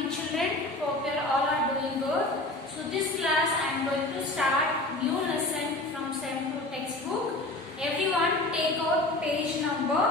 morning children. Hope you all are doing good. So this class I am going to start new lesson from SEM 2 textbook. Everyone take out page number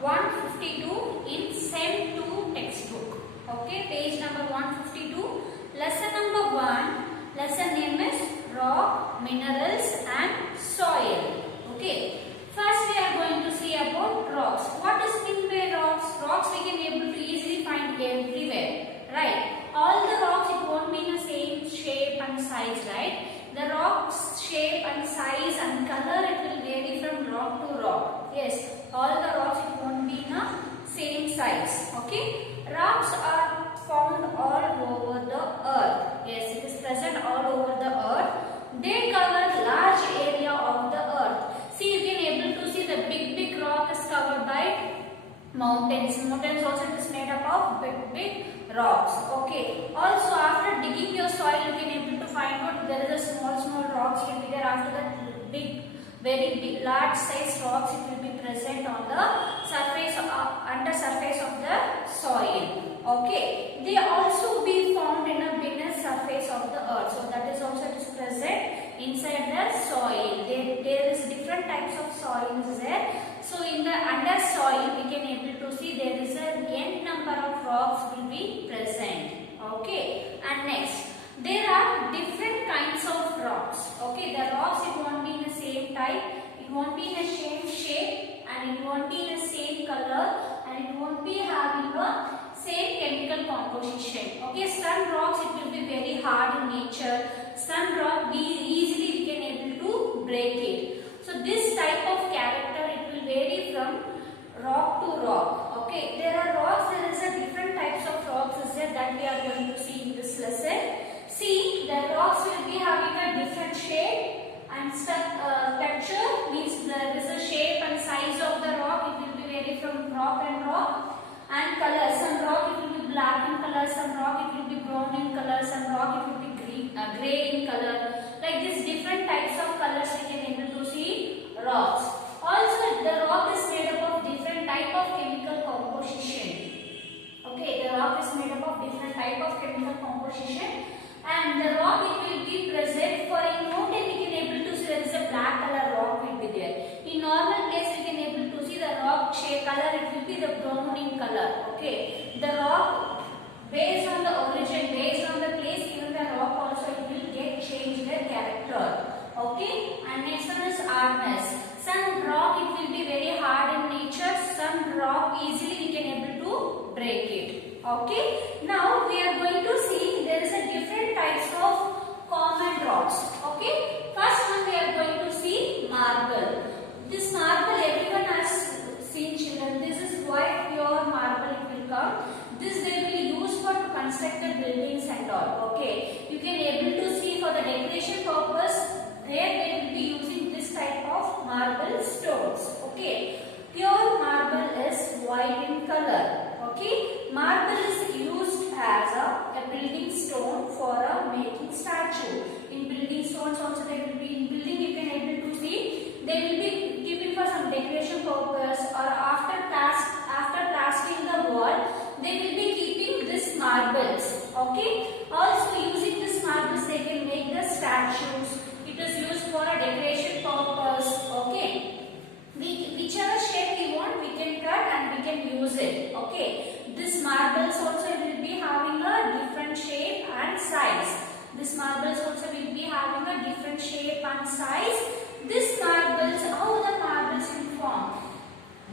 152 in SEM 2 textbook. Okay, page number 152. Lesson number 1. Lesson name is rock, minerals and soil. Okay. First we are going to see about rocks. What is meant by rocks? Rocks we can able to easily find everywhere, right? All the rocks it won't be in the same shape and size, right? The rocks shape and size and color it will vary from rock to rock. Yes, all the rocks it won't be in the same size. Okay, rocks are found all over the earth. Yes, it is present all over the earth. They cover large area of the earth. See, you can able to see the big rock is covered by mountains. Mountains also is made up of big rocks. Okay. Also, after digging your soil, you can able to find out there is a small rocks will be there. After that, very big, large size rocks it will be present on the surface under surface of the soil. Okay. They also be found in a beneath surface of the earth. So that is also it is present inside the soil. There is different types of soil is there. So in the under soil we can able to see there is a n number of rocks will be present. Okay. And next, there are different kinds of rocks. Okay. The rocks it won't be in the same type. It won't be in the same shape and it won't be in the same color and it won't be having a same chemical composition. Okay. Some rocks it will be very hard in nature. Some rock easily we can able to break it. So this type of character it will vary from rock to rock. Okay, there are rocks. There is a different types of rocks is there that we are going to see in this lesson. See, the rocks will be having a different shape and texture means there is a shape and size of the rock. It will be vary from rock and color. Some rock it will be black in color. Some rock it will be brown in color. Some rock it will be gray in color. Like this different types of colors we can able to see rocks. Also the rock is made up of different type of chemical composition. Okay, the rock is made up of different type of chemical composition and the rock it will be present for a mountain we can able to see there is a black color rock will be there. In normal place we can able to see the rock shape color it will be the brown in color. Okay, the rock based on the origin, based on the place, even the rock also it will get changed their character. Okay, and next one is hardness. Some rock it will be very hard in nature. Some rock easily we can able to break it. Okay, now we are going to see there is a different types of common rocks. Okay, first one we are going to see marble. This marble everyone has seen children. This is white pure marble it will come. This they will use for to construct the buildings and all. Okay, you can able to see for the decoration purpose. There they will be using this type of marble stones. Okay, pure marble is white in color. Okay, marble is used as a building stone for making statue. In building stones also they will be in building you can able to see they will be keeping for some decoration purpose or after casting the wall they will be keeping this marbles. Okay, also using this marbles they can make the statues. It is used for a decoration purpose. Okay, whichever shape we want we can cut and we can use it. Okay, this marbles also will be having a different shape and size. This marbles also will be having a different shape and size. This marbles, how the marbles will form?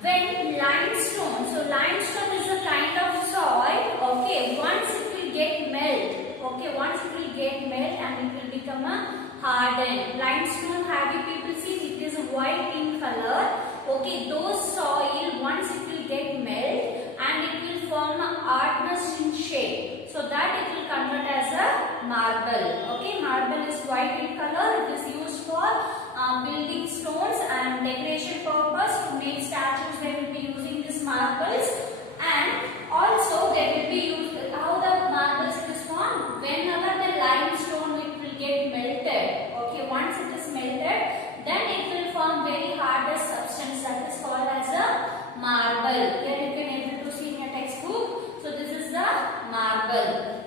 When limestone, so limestone is a kind of soil. Okay, once it will get melt. Okay, once it will get melt and it will become a hardened. Limestone, have you people seen? It is white in color. Okay, those soil once it will get melt and it will form a hardness in shape. So that it will convert as a marble. Okay, marble is white in color. It is used for building stones and decoration purpose to make statues. They will be using these marbles and also they will be used. How the marbles is formed? Whenever the limestone it will get melted. Okay, once it is melted, then it will form very hardest substance that is called as a marble. Here you can able to see in your textbook. So this is the marble.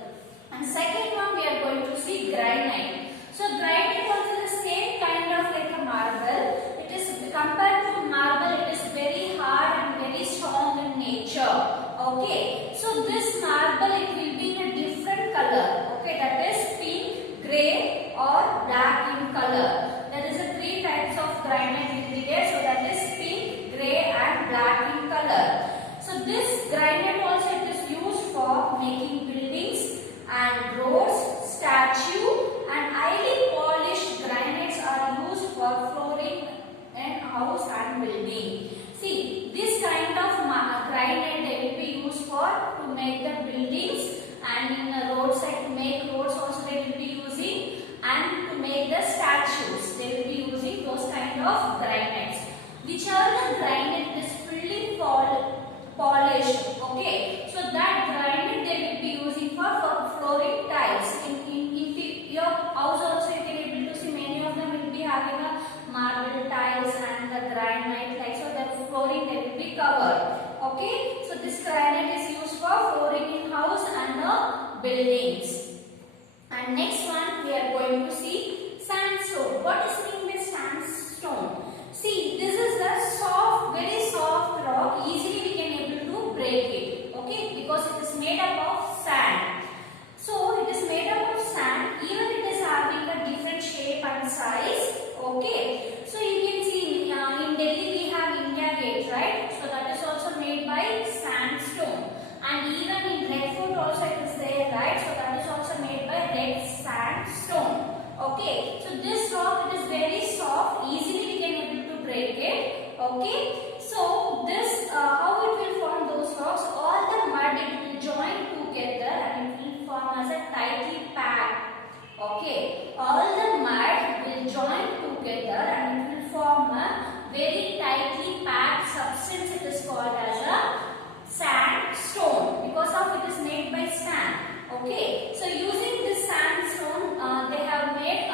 Okay, so this marble it will be in a different color. Okay, that is pink, grey or black in color. There is a three types of granite will be there. So that is pink, grey and black in color. So this granite also it is used for making buildings and roads, statue and highly polished granites are used for flooring in house and building. See, this kind of granite they will be used for to make the buildings and in the roadside to make roads also they will be using, and to make the statues they will be using those kind of granites. Which are the granite is fully polished. Okay, so that granite they will be using for flooring tiles. In your house also you can able to see many of them will be having a marble tiles and the granite, like so the flooring they will be covered. Okay, so this granite is used for flooring in house and the buildings. And next one we are going to see sandstone. What is mean by sandstone? See, this is the soft, very soft rock. Easily we can able to break it. Okay, because it is made up of sand. So it is made up of sand. Even it is having a different shape and size. Okay, so you can see in Delhi we have India Gate, right? So that is also made by sandstone. And even in Red Fort also it is there, right? So that is also made by red sandstone. Okay, so this rock it is very soft. Easily we can able to break it. Okay, so this how it will form those rocks? All the mud it will join together and it will form as a tightly packed. Okay, all the mud will join together and it will form a very tightly packed substance. It is called as a sandstone because of it is made by sand. Okay, so using this sandstone they have made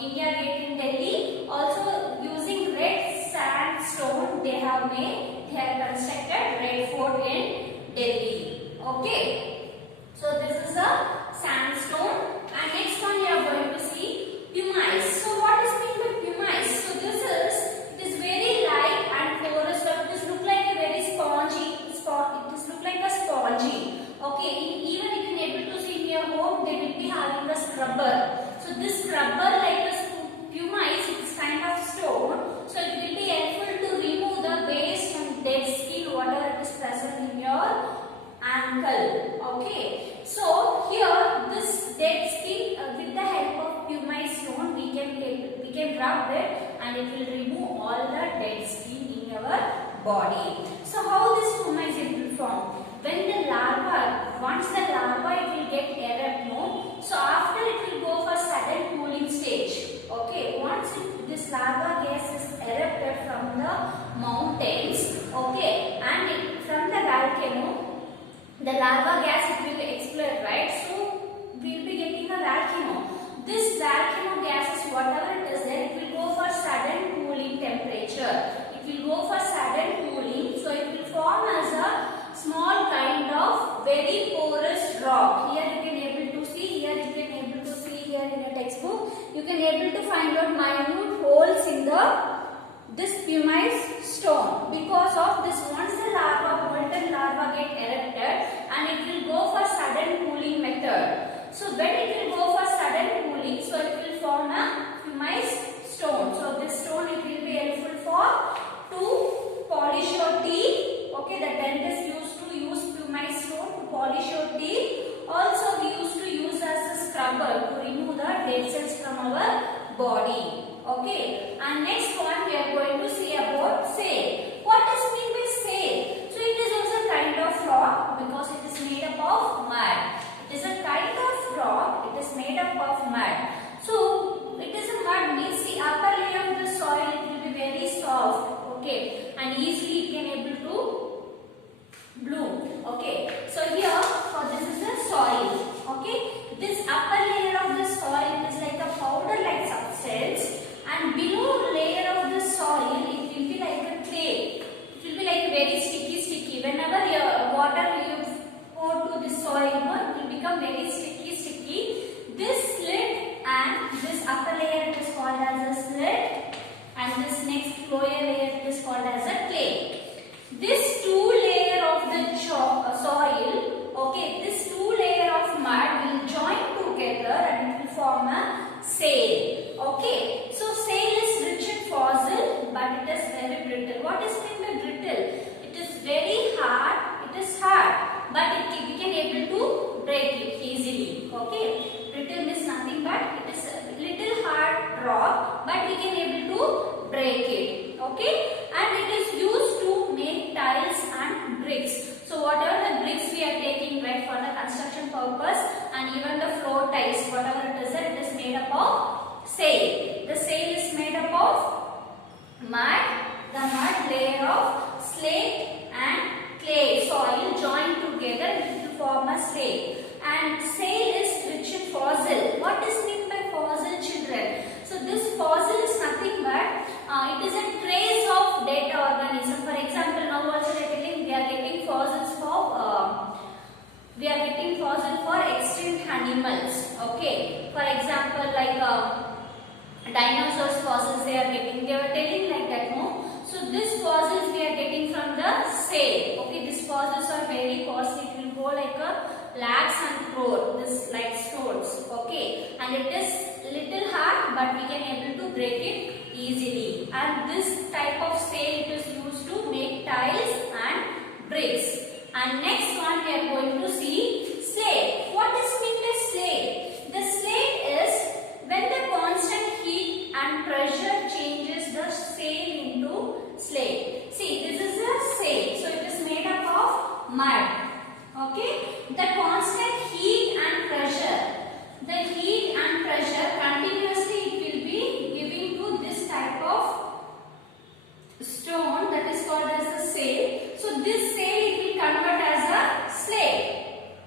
India Gate in Delhi. Also using red sandstone they have constructed Red Fort in Delhi. Okay, so this is a sandstone. And next one we are going to see pumice. So what is mean by pumice? So it is very light and porous. So it is look like a very spongy. It is look like a spongy. Okay, even you can able to see in your home they will be having a scrubber. So this scrubber like a pumice, it is kind of stone. So it will be helpful to remove the waste and dead skin whatever is present in your ankle. Okay, so here this dead skin with the help of pumice stone we can rub it and it will remove all the dead skin in our body. So how this pumice will form? When the larva, once the larva it will get erupt, no? So after it will go for sudden cooling stage. Okay, once this larva gas is erupted from the mountains, okay, and from the volcano, the larva gas it will explode, right? So we will be getting a volcano. This volcano gases, whatever it is there, it will go for sudden cooling temperature. It will go for sudden cooling, so it will form as a small kind of very porous rock. Here you can able to see. Here you can able to see here in a textbook. You can able to find out minute holes in this pumice stone because of this. Once the molten larva get erupted and it will go for sudden cooling method. So when it will go for sudden cooling, so it will form a pumice stone. So this stone it will be helpful for to polish your teeth. Okay, the dentist used to use pumice stone to polish your teeth. Also we used to use as a scrubber to remove the dead cells from our body. Okay, and next one we are going to see about sail. What is mean by sail? So it is also kind of rock because it is made up of mud. It is a kind of rock. It is made up of mud. So it is a mud means the upper layer of the soil it will be very soft. Okay, and easily it can able to bloom. Okay, so here this is the soil. Okay, this upper layer of the soil is like a powder like substance, and below layer of the soil it will be like a clay. It will be like very sticky. Whenever your water you pour to the soil, it will become very sticky. This slit and this upper layer it is called as a slit, and this next lower layer it is called as a clay. This two layer of the soil construction purpose, and even the floor tiles, whatever it is made up of sail. The sail is made up of mud, the mud layer of slate and clay soil joined together to form a sail. And sail is rich in fossil. What is meant by fossil, children? So this fossil is nothing but it is a trace of dead organism. For example, now also we are getting fossils for extinct animals. Okay. For example, like dinosaurs fossils they are getting. They were telling like that, no? So these fossils we are getting from the sail. Okay. These fossils are very costly. It will go like a lakhs and crore. This like stones. Okay. And it is little hard, but we can able to break it easily. And this type of sail it is used to make tiles and bricks. And next one we are going to see slate. What is meant by slate? The slate is when the constant heat and pressure changes the sail into slate. See, this is a sail. So it is made up of mud. Okay. The constant heat and pressure. The heat and pressure continuously it will be giving to this type of stone that is called as the sail. So this sail it will convert as a slate.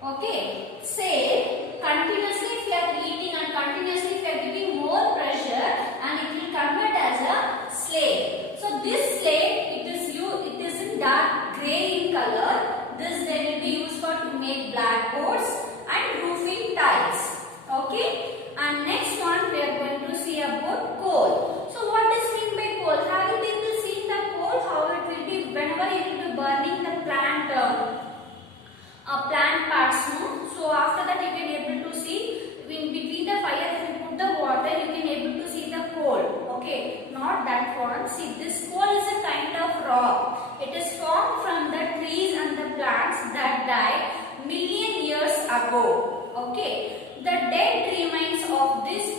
Okay. Sail continuously if you are heating and continuously if you are giving more pressure and it will convert as a slate. So this slate it is in dark grey in color. This they will be used for to make blackboards and roofing tiles. Okay. And next one we are going to see about coal. So what is meant by coal? Have you people seen the coal? How it will be whenever you will be burning the plant parts. No? So after that you can able to see in between the fire if you put the water you can able to see the coal. Okay. Not that one. See this coal is a kind of rock. It is formed from the trees and the plants that died million years ago. Okay. The dead remains of these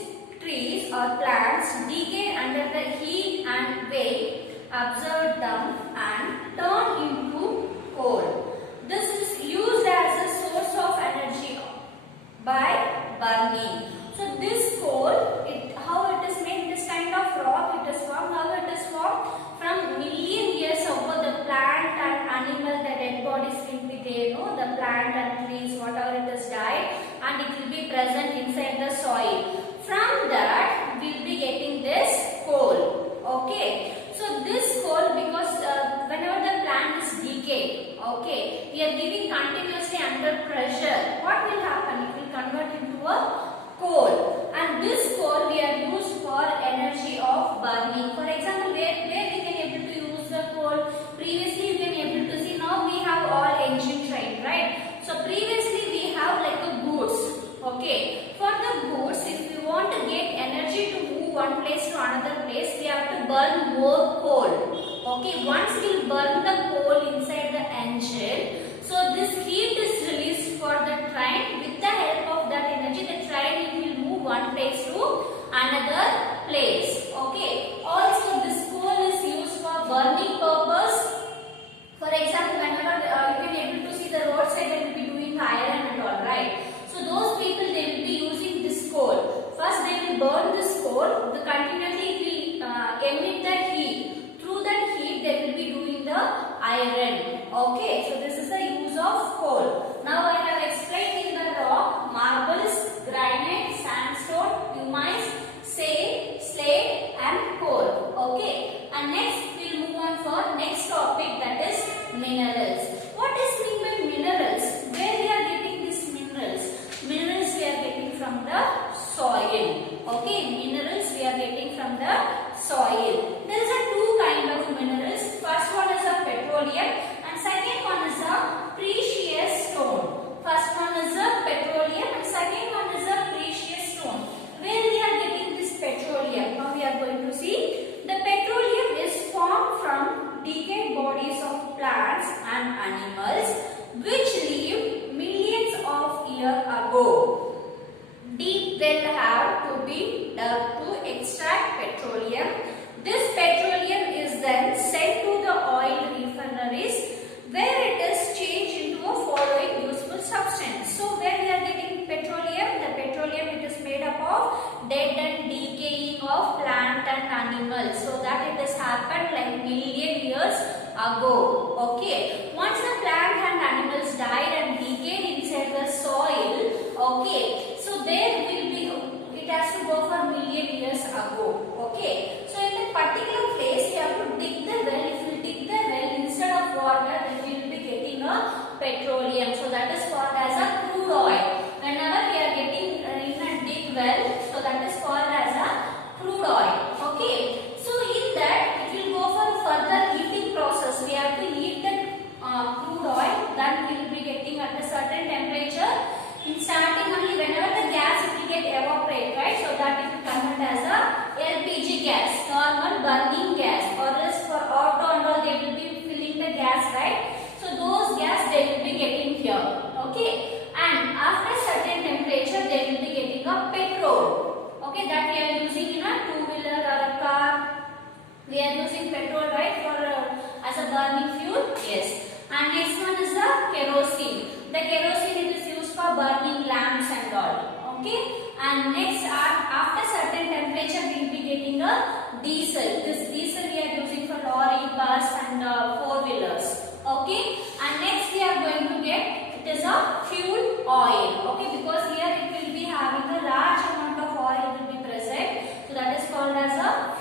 trees or plants decay under the heat and weight, absorb them and turn into coal. This is used as a source of energy by burning. So this coal, how it is made, this kind of rock it is formed, how it is formed from million years ago the plant and animal, the dead bodies will be there, no? The plant and trees, whatever it is died and it will be present inside the soil. From that we will be getting this coal. Okay. So this coal because whenever the plant is decayed, okay, we are giving continuously under pressure. What will happen? It will convert into a coal. And this coal we are used for energy of burning. For example, where we can able to use the coal? Previously you can able to see now we have all engine train, right? So previously we have like a goods. Okay. For the goods, if we want to get energy to move one place to another place, we have to burn more coal. Okay. Once we burn the coal inside the engine, so this heat is released for the train. With the help of that energy, the train will move one place to another place. Okay. Also, this coal is used for burning purpose. For example, whenever you can able to see the roadside, they will be doing iron and all, right? So those people they will be using this coal. First, they will burn this coal. The continuously will emit the heat. Through that heat, they will be doing the iron. Okay. So this is the petroleum. So that is called as a crude oil. Whenever we are getting in a dig well, so that is called as a crude oil. Okay. So in that it will go for further heating process. We have to heat the crude oil. Then we will be getting at a certain temperature. In starting only, whenever the gas it will get evaporate, right? So that it will convert as a LPG gas, normal burning gas, or else for auto and all they will be filling the gas, right? So those gas they will be getting here, okay? And after certain temperature they will be getting a petrol, okay? That we are using in a two-wheeler or a car. We are using petrol, right, for as a burning fuel, yes. And next one is the kerosene. The kerosene it is used for burning lamps and all, okay? And next, after certain temperature, we will be getting a diesel. This diesel we are using for lorry, bus, and four-wheelers. Okay. And next, we are going to get it is a fuel oil. Okay, because here it will be having a large amount of oil will be present. So that is called as a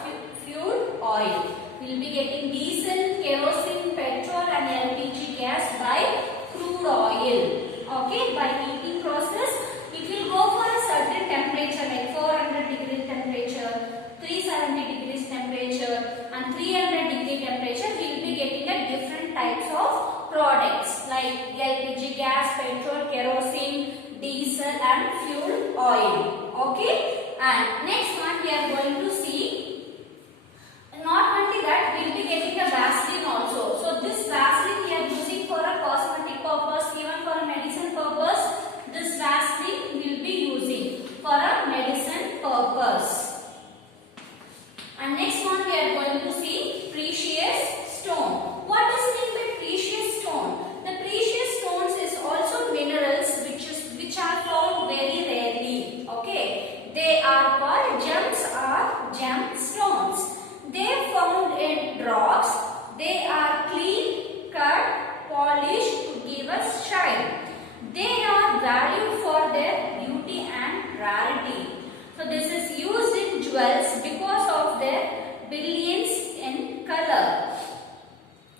fuel oil. We will be getting diesel, kerosene, petrol, and LPG gas by crude oil. Okay, by heating process. It will go for a certain temperature like 400 degree temperature, 370 degrees temperature, and 300 degree temperature. We will be getting a different types of products like LPG gas, petrol, kerosene, diesel, and fuel oil. Okay, and next one we are going to see. Not only that, we will be getting a Vaseline also. So this Vaseline we are using for a cosmetic purpose, even for a medicine purpose. This Vaseline will be using for a medicine purpose. And next one we are going to see precious stone. What does it mean by precious stone? The precious stones is also minerals which are found very rarely. Okay, they are called gems or gemstones. They are found in rocks. They are clean, cut, polished to give us shine. They are valued for their beauty and rarity. So this is used in jewels because of their brilliance in color.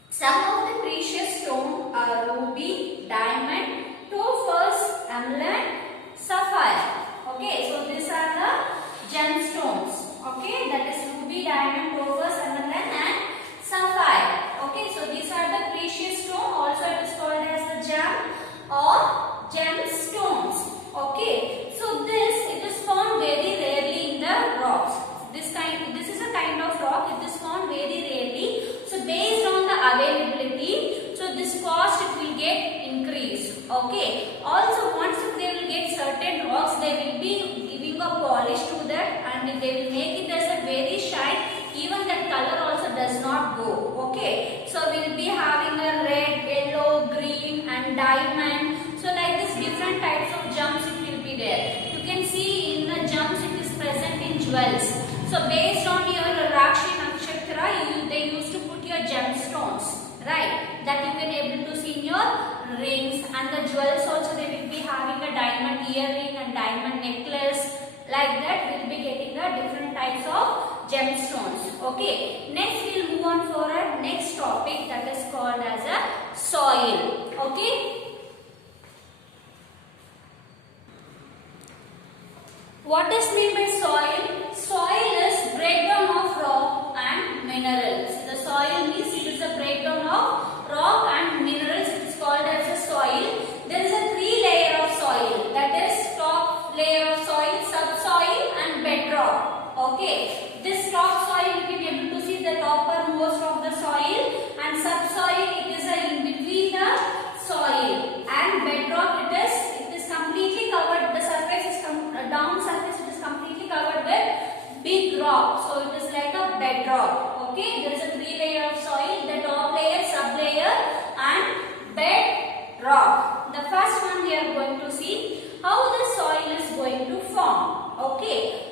Some of the precious stones are ruby, diamond, topaz, emerald, sapphire. Okay, so these are the gemstones. Okay, that is ruby, diamond, topaz, emerald, and sapphire. Okay, so these are the precious stone. Also, it is called as the gem or gemstones. Okay, so it is found very rarely in the rocks. This is a kind of rock. It is found very rarely. So based on the availability, so this cost it will get increased. Okay. Also, once they will get certain rocks, they will be giving a polish to that, and they will make it as a very shine. Even that color also does not go. Okay. So we will be having a red, yellow, green, and diamond. So like this, different types of gems it will be there. You can see in the gems it is present in jewels. So based on your Rakshi Nakshatra, they used to put your gemstones, right? That you can able to see in your rings, and the jewels also they will be having a diamond earring and diamond necklace. Like that, we will be getting the different types of gemstones. Okay. Next, we will move on for our next topic, that is called as a soil. Okay. What does mean by soil? Soil is breakdown of rock and minerals. The soil means it is a breakdown of rock and minerals. It is called as a soil. There is a three layer of soil. That is top layer of soil, subsoil, and bedrock. Okay. This top soil you can be able to see the toppermost of the soil, and subsoil it is in between the soil, and bedrock it is completely covered. The surface is down surface it is completely covered with big rock. So it is like a bedrock. Okay, there is a three layer of soil: the top layer, sub layer, and bedrock. The first one we are going to see how the soil is going to form. Okay.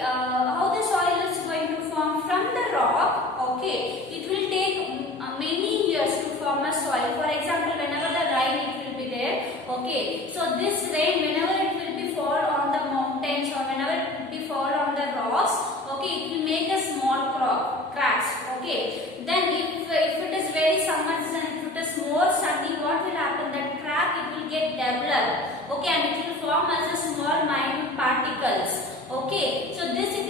How the soil is going to form from the rock. Okay, it will take many years to form a soil. For example, whenever the rain it will be there. Okay, so this rain whenever it will be fall on the mountains or whenever it will be fall on the rocks. Okay, it will make a small cracks. Okay, then if it is very summer season, if it is more sunny, what will happen? That Okay, and it will form as a small minute particles. Okay, so this it